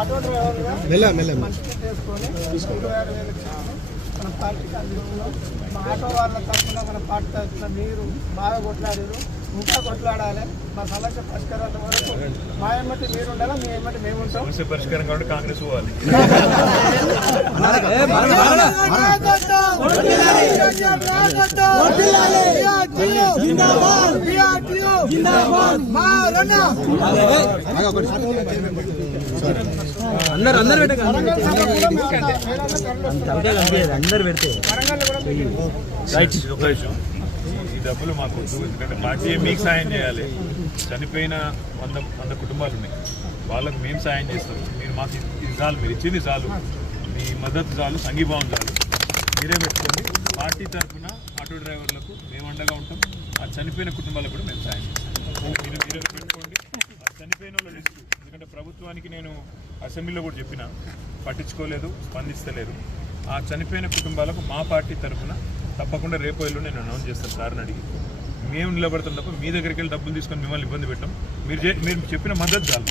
Auto డ్రైవర్గా మనిషిని చేసుకొని 26,000 మన పార్టీకి అందిస్తున్నాం. మా ఆటో వాళ్ళ తరఫున మన పార్టీ తరఫున మీరు బాగా కొట్లాడారు, ఇంకా కొట్లాడాలి. మా సమస్య పరిష్కారాల వరకు మా ఏమంటే మీరు ఉండాలా, మీ ఏమంటే మేము ఉంటాం. సమస్య పరిష్కారం కాబట్టి కాంగ్రెస్ పోవాలి. ఈ డబ్బులు మాకు ఎందుకంటే పార్టీ మీకు సాయం చేయాలి. చనిపోయిన 100 కుటుంబాలు ఉన్నాయి, వాళ్ళకు మేము సాయం చేస్తాం. మీరు మాకు ఇది చాలు, మీరు ఇచ్చింది చాలు, మీ మద్దతు చాలు, సంఘీభావం చాలు, మీరే పెట్టుకోండి. పార్టీ తరఫున ఆటో డ్రైవర్లకు మేము అండగా ఉంటాం. ఆ చనిపోయిన కుటుంబాలకు కూడా మేము సాయం చేస్తాం. మీరు పెట్టుకోండి. ఆ చనిపోయిన వాళ్ళ లిస్టు, ఎందుకంటే ప్రభుత్వానికి నేను అసెంబ్లీలో కూడా చెప్పిన, పట్టించుకోలేదు, స్పందిస్తలేదు. ఆ చనిపోయిన కుటుంబాలకు మా పార్టీ తరఫున తప్పకుండా రేపు ఎల్లుండి నేను అనౌన్స్ చేస్తాను. సార్ని అడిగి మేము నిలబడతాం తప్ప మీ దగ్గరికి వెళ్ళి డబ్బులు తీసుకొని మిమ్మల్ని ఇబ్బంది పెట్టాం. మీరు చెప్పిన మద్దతు చాలు.